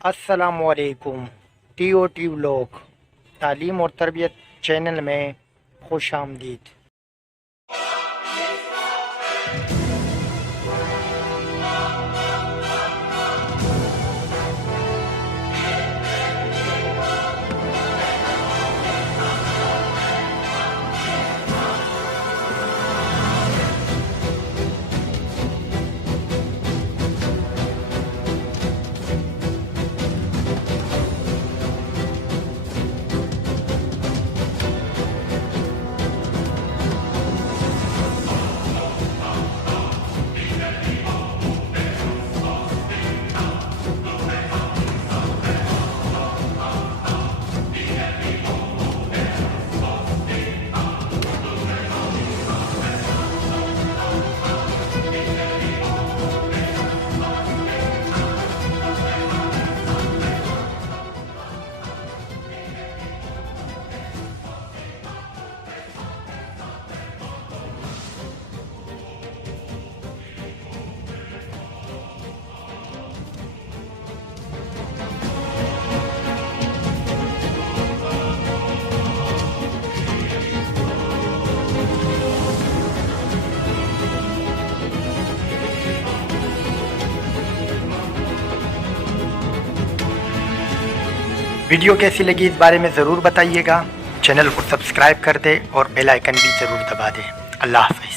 अस्सलामुअलैकुम। TOT vlog तालीम और तरबियत चैनल में खुश आमदीद। वीडियो कैसी लगी इस बारे में ज़रूर बताइएगा। चैनल को सब्सक्राइब कर दें और बेल आइकन भी ज़रूर दबा दें। अल्लाह हाफ़िज़।